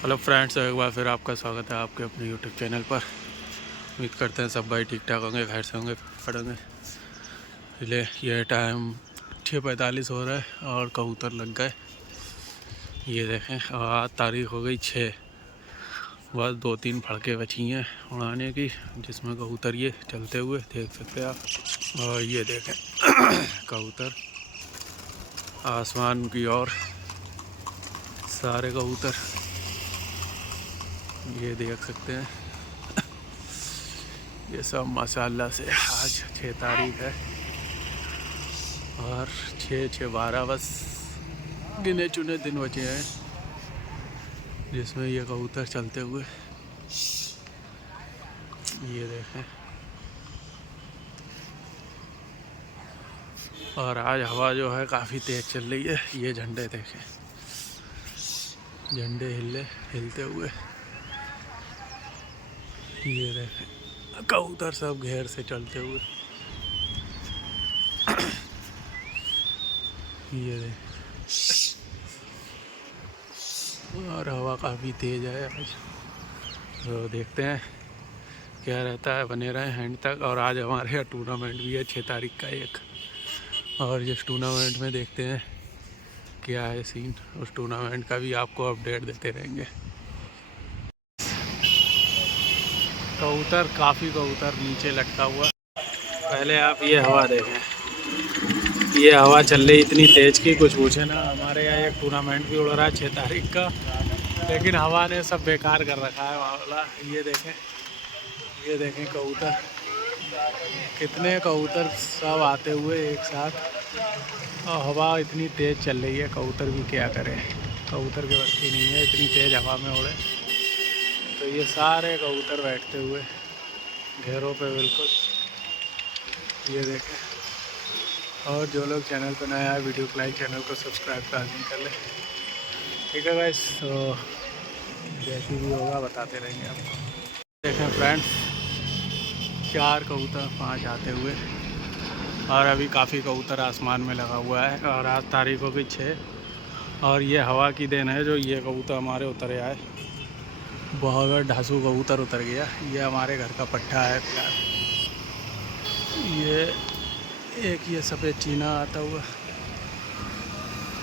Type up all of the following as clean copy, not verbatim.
Hello friends, एक बार फिर आपका स्वागत है आपके अपने यूट्यूब चैनल पर। उम्मीद करते हैं सब भाई ठीक ठाक होंगे, खैर से होंगे, फिट होंगे। इसलिए ये टाइम 6:45 हो रहा है और कबूतर लग गए। ये देखें, और आज तारीख हो गई 6। बस 2-3 फड़के बची हैं उड़ाने की, जिसमें कबूतर ये चलते हुए देख सकते हैं आप। और ये देखें कबूतर आसमान की ओर, सारे कबूतर ये देख सकते हैं। ये सब माशाल्लाह से आज 6 तारीख है और 6-6-12 बस गिने चुने दिन बचे हैं जिसमें ये कबूतर चलते हुए ये देखें। और आज हवा जो है काफ़ी तेज़ चल रही है। ये झंडे देखें, झंडे हिलते हुए ये देखें, कबूतर सब घेर से चलते हुए ये देखें। और हवा काफ़ी तेज़ है आज, तो देखते हैं क्या रहता है। बने रहे एंड तक। और आज हमारे यहाँ टूर्नामेंट भी है 6 तारीख का एक, और जिस टूर्नामेंट में देखते हैं क्या है सीन। उस टूर्नामेंट का भी आपको अपडेट देते रहेंगे। कबूतर, काफ़ी कबूतर नीचे लटका हुआ। पहले आप ये हवा देखें, ये हवा चल रही इतनी तेज़ की कुछ पूछे ना। हमारे यहाँ एक टूर्नामेंट भी उड़ रहा है 6 तारीख का, लेकिन हवा ने सब बेकार कर रखा है मामला। ये देखें कबूतर, कितने कबूतर सब आते हुए एक साथ। और हवा इतनी तेज़ चल रही है, कबूतर भी क्या करें। कबूतर के बस की नहीं है इतनी तेज़ हवा में उड़े। तो ये सारे कबूतर बैठते हुए घेरों पे बिल्कुल, ये देखें। और जो लोग चैनल पर नया है, वीडियो को लाइक, चैनल को सब्सक्राइब लाजमी कर लें। ठीक है गाइस, तो जैसे भी होगा बताते रहेंगे आपको। देखें फ्रेंड्स, 4 कबूतर 5 आते हुए, और अभी काफ़ी कबूतर आसमान में लगा हुआ है। और आज तारीख हो गई 6, और ये हवा की देन है जो ये कबूतर हमारे उतर आए। बहुत ढासू कबूतर उतर गया। ये हमारे घर का पट्टा है फिलहाल। ये सफ़ेद चीना आता हुआ,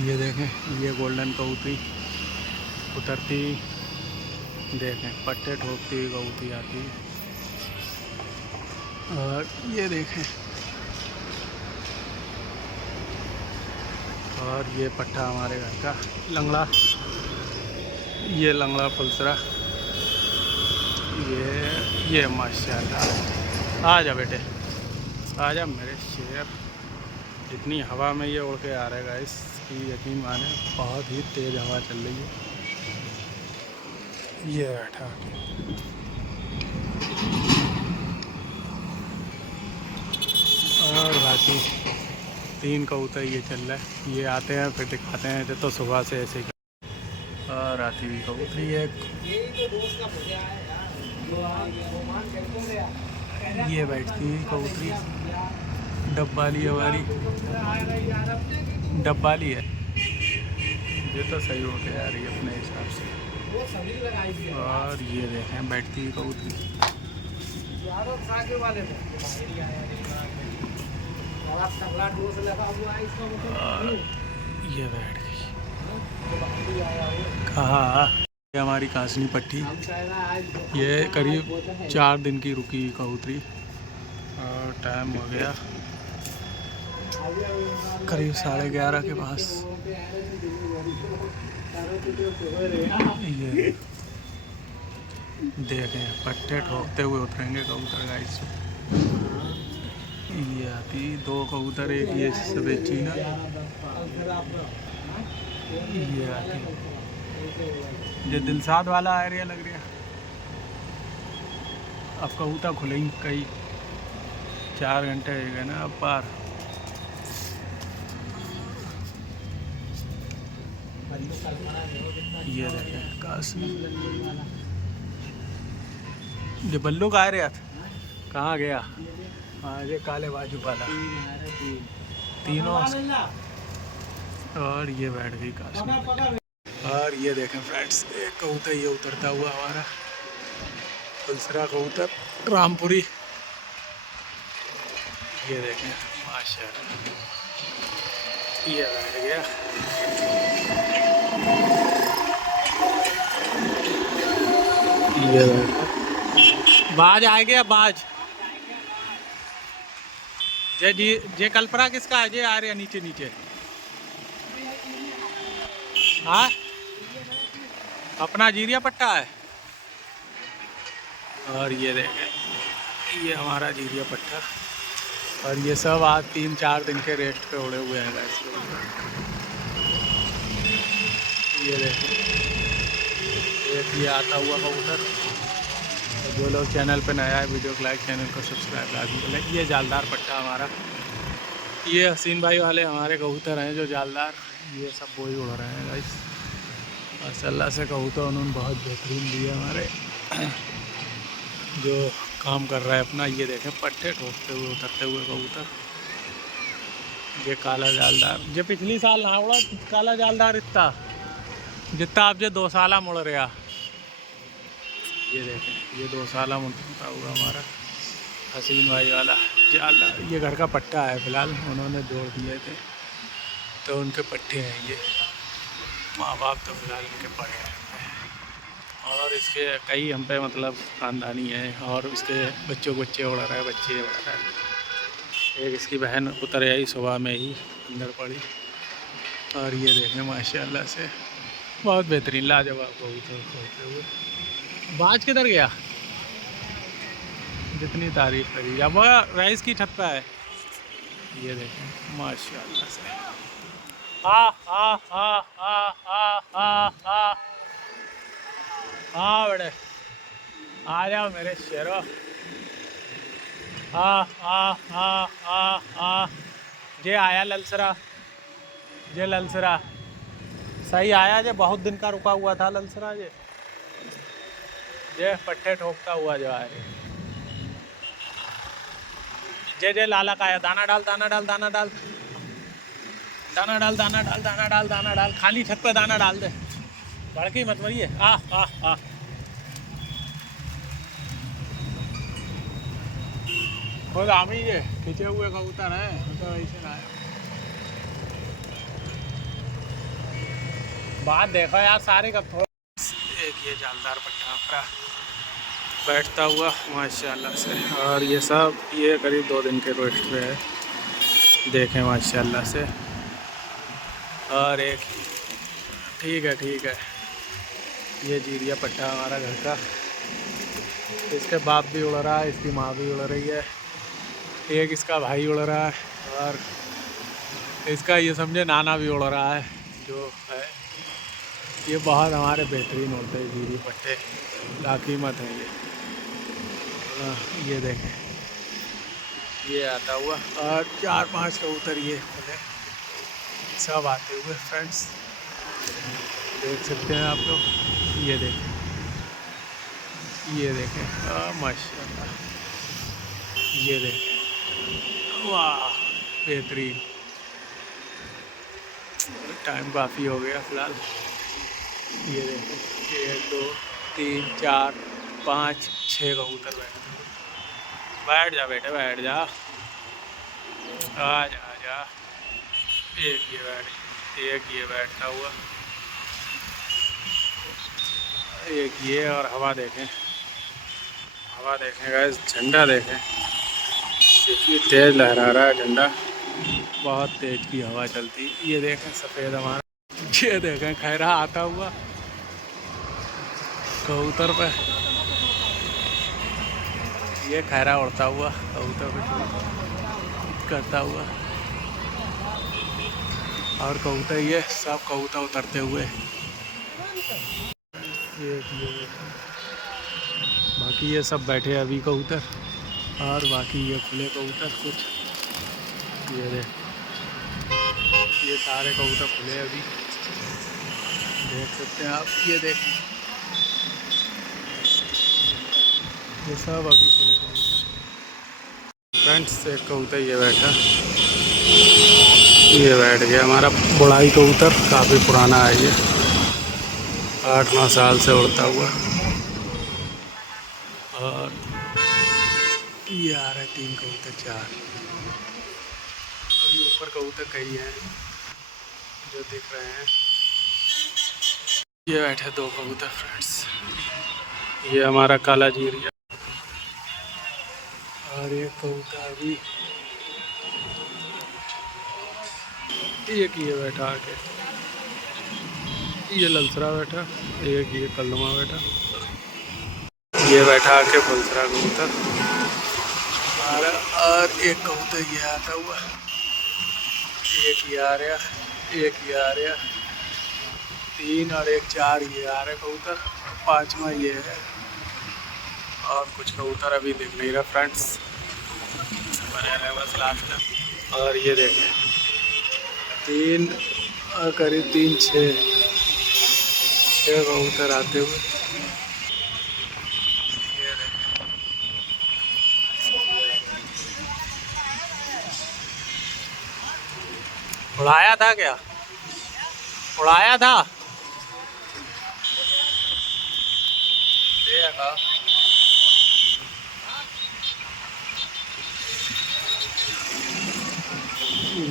ये देखें। ये गोल्डन कबूतरी उतरती, देखें पट्टे ठोकती हुई कबूतरी आती है। और ये देखें, और ये पट्टा हमारे घर का लंगड़ा, ये लंगड़ा फुलसरा। ये माशाल्लाह, आ जा बेटे, आ जा मेरे शेर। इतनी हवा में ये उड़ के आ रहेगा, इसकी यकीन माने। बहुत ही तेज़ हवा चल रही है। ये बैठा, और बाकी 3 कबूतर ये चल रहा है। ये आते हैं फिर दिखाते हैं। तो सुबह से ऐसे ही। और आती हुई कबूतरी है, ये बैठती हुई कबूतरी डब्बाली, हमारी डब्बाली है। ये तो सही हो के आ रही है अपने हिसाब से। और ये देखें बैठती हुई कबूतरी, ये बैठ गई। कहाँ ये हमारी कासनी पट्टी, ये करीब 4 दिन की रुकी कबूतरी। और टाइम हो गया करीब 11:30 के पास। ये देखें पट्टे ठोकते हुए उतरेंगे कबूतर गाइस। ये आती 2 कबूतर, एक ये सफ़ेद चीना, ये आती। ये दिलसाद वाला एरिया लग रहा है। अब कबूतर खुलेंगे कई 4 घंटे है ना अब पार। ये देखें कासनी, ये बल्लू कहाँ रहा था, कहाँ गया। हाँ, ये काले बाजू वाला, तीनों। और ये बैठ गई कासनी। और ये देखें फ्रेंड्स, एक कबूतर ये उतरता हुआ हमारा दूसरा कबूतर रामपुरी। ये देखें माशाल्लाह, ये बैठ गया। ये बाज आ गया, बाज जे जी जे कल्पना किसका है, जे आ रहा नीचे नीचे। हाँ अपना जीरिया पट्टा है। और ये देखें ये हमारा जीरिया पट्टा। और ये सब आज 3-4 दिन के रेस्ट पे उड़े हुए हैं वैसे। ये देखें एक ये आता हुआ कबूतर। जो लोग चैनल पे नया है वीडियो को लाइक, चैनल को सब्सक्राइब कर दीजिए। ये जालदार पट्टा हमारा, ये हसीन भाई वाले हमारे कबूतर हैं जो जालदार, ये सब वही उड़ रहे हैं गाइस माशाल्लाह से। कबूतर उन्होंने बहुत बेहतरीन दिए हमारे जो काम कर रहा है अपना। ये देखें पट्टे ठोकते हुए उतरते हुए कबूतर। ये काला जालदार जो पिछली साल ना उड़ा, काला जालदार इतना जितना आप जो 2 साल मुड़ रहा। ये देखें ये 2 साल मुड़ता हुआ हमारा हसीन भाई वाला जालदार। ये घर का पट्टा है फ़िलहाल, उन्होंने जोड़ दिए थे तो उनके पट्टे हैं ये। माँ बाप तो फिलहाल इनके पड़े हैं। और इसके कई हम पे मतलब ख़ानदानी है। और इसके बच्चों को बच्चे उड़ रहे हैं, बच्चे उड़ रहे हैं। एक इसकी बहन उतर आई सुबह में ही अंदर पड़ी। और ये देखें माशाल्लाह से बहुत बेहतरीन लाजवाब कबूतर खोलते हुए। बाज किधर गया, जितनी तारीफ करी अब राइस की छत पे है। ये देखें माशाल्लाह से। हाँ हाँ हाँ हाँ हाँ हाँ हाँ हाँ बड़े आ जाओ मेरे शेरों। हाँ हाँ हाँ हाँ हाँ जे आया ललसरा, जे ललसरा सही आया। जे बहुत दिन का रुका हुआ था ललसरा, जे पट्टे ठोकता हुआ जो आए। जे लालक आया। दाना डाल दाना डाल दाना डाल दाना डाल दाना डाल दाना डाल दाना डाल, खाली छत पे दाना डाल दे, भड़की मत मरिए। खुद हम ही ये खींचे हुए कबूतर हैं तो ऐसे ना आया। बात देखो यार सारे कब थोड़ा। एक ये जालदार पट्टा बैठता हुआ माशाल्लाह से। और ये सब ये करीब 2 दिन के रोस्ट पे है, देखें माशाल्लाह से। और एक ठीक है ये जीरिया पट्टा हमारा घर का। इसके बाप भी उड़ रहा है, इसकी माँ भी उड़ रही है, एक इसका भाई उड़ रहा है और इसका ये समझे नाना भी उड़ रहा है जो है। ये बहुत हमारे बेहतरीन होते हैं जीरी पट्टे, लाकीमत है ये। ये देखें ये आता हुआ और 4-5 कबूतर ये खुले सब आते हुए फ्रेंड्स देख सकते हैं आप लोग। ये देखें माशाल्लाह। ये देखें वाह बेहतरीन। टाइम काफ़ी हो गया फ़िलहाल। ये देखें 1 2 3 4 5 6 कबूतर बैठ जा बेटे, बैठ जा, आ जा। एक ये बैठता हुआ, एक ये। और हवा देखें गाइस, झंडा देखें कितनी तेज़ लहरा रहा है झंडा, बहुत तेज़ की हवा चलती। ये देखें सफ़ेद हमारा, ये देखें खैरा आता हुआ कबूतर पे। ये खैरा उड़ता हुआ कबूतर पे करता हुआ। और कबूतर ये सब कबूतर उतरते हुए। ये बाकी ये सब बैठे अभी कबूतर, और बाकी ये खुले कबूतर कुछ। ये देख ये सारे कबूतर खुले अभी, देख सकते हैं आप। ये देख ये सब अभी खुले कबूतर फ्रेंड्स। एक कबूतर ये बैठा, ये बैठ गया हमारा बुढ़ाई कबूतर, काफ़ी पुराना है ये। 8-9 साल से उड़ता हुआ। और ये आ रहा है 3 कबूतर 4। अभी ऊपर कबूतर कई हैं जो दिख रहे हैं। ये बैठे 2 कबूतर फ्रेंड्स। ये हमारा काला जीरिया और ये कबूतर भी एक ये बैठा आके, ये ललसरा बैठा, एक ये कलमा बैठा, ये बैठा आके फुलसरा कबूतर और एक कबूतर ये आता हुआ, एक ये आ रहा, एक ये आ रहा, 3 और 1 4 ये आ रहे कबूतर, 5वां ये है। और कुछ कबूतर अभी दिख नहीं रहा फ्रेंड्स, बने रहे बस लास्ट तक। और ये देखें 3 और करीब 3 6 कबूतर आते हुए। ये देखें उड़ाया था क्या? उड़ाया था देखा।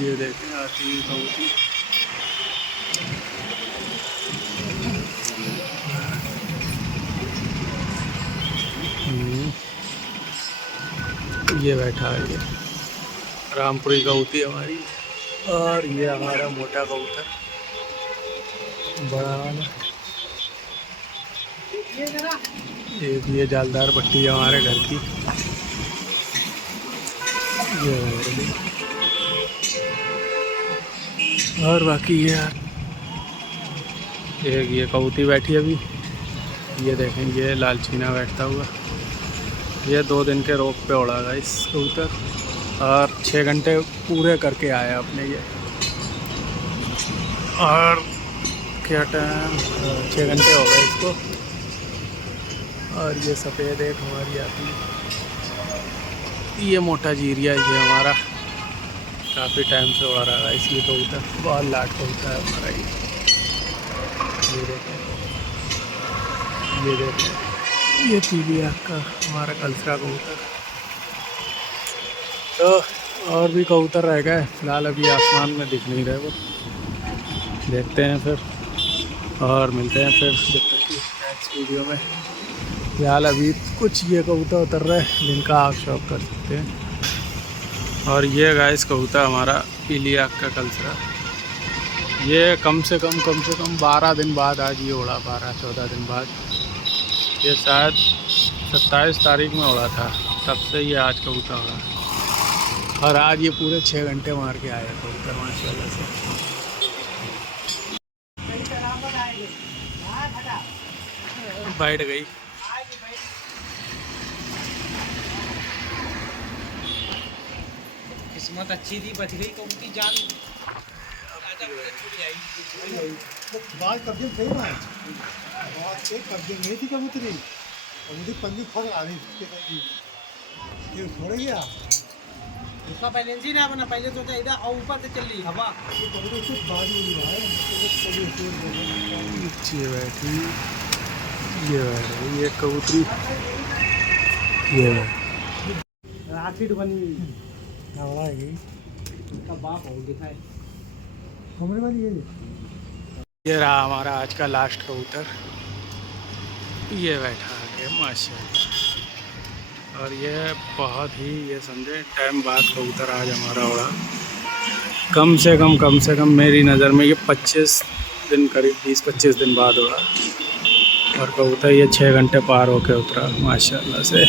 ये देखें आती है कबूतर। ये बैठा है ये रामपुरी कबूती हमारी। और ये हमारा मोटा कबूतर बड़ा वाला। एक ये जालदार पट्टी है हमारे घर की। और बाकी ये यार एक ये कबूती बैठी अभी। ये देखें ये लालचीना बैठता हुआ। ये 2 दिन के रोक पे उड़ा था इस कबूतर और 6 घंटे पूरे करके आया अपने ये। और क्या टाइम 6 घंटे हो गए इसको। और ये सफ़ेद एक हमारी आती है। ये मोटा जीरिया ये हमारा काफ़ी टाइम से उड़ा रहा है इसलिए कबूतर बहुत लाट कबूतर है हमारा ये देखें, ये देखें ये पीली आँख का हमारा कलसरा कबूतर। तो और भी कबूतर रह गए फिलहाल, अभी आसमान में दिख नहीं रहे वो। देखते हैं फिर और मिलते हैं फिर जब तक कि नेक्स्ट वीडियो में। फिलहाल अभी कुछ ये कबूतर उतर रहे हैं जिनका आप शौक कर सकते हैं। और ये गाइस कबूतर हमारा पीली आँख का कलसरा। ये कम से कम 12 दिन बाद आज ये उड़ा, 12-14 दिन बाद। ये शायद 27 तारीख में उड़ा था, तब से ये आज कबूतर उड़ा। और आज ये पूरे 6 घंटे मार के आया कबूतर माशाल्लाह से। बैठ गई। किस्मत अच्छी थी, बच गई कबूती जान। बाल कब्जे में थे ना, बहुत से कब्जे में थी कबूतरी और मुझे पंजी फंस आ रही थी ये छोड़ गया। उसका बैलेंस ही ना बना, पहले सोचा इधर और ऊपर से चल रही हवा। ये कबूतर कुछ बाज नहीं रहा है, ये बैठी, ये बैठी, ये कबूतरी, ये राखिट बनी नावड़ा है उसका बाप हो दिखाए हमारे वाली ये रहा हमारा आज का लास्ट कबूतर। ये बैठा आके माशाल्लाह। और ये बहुत ही ये समझे टाइम बाद कबूतर आज हमारा उड़ा। कम से कम मेरी नज़र में ये 25 दिन करीब 20-25 दिन बाद उड़ा। और कबूतर ये 6 घंटे पार होके उतरा माशाल्लाह से।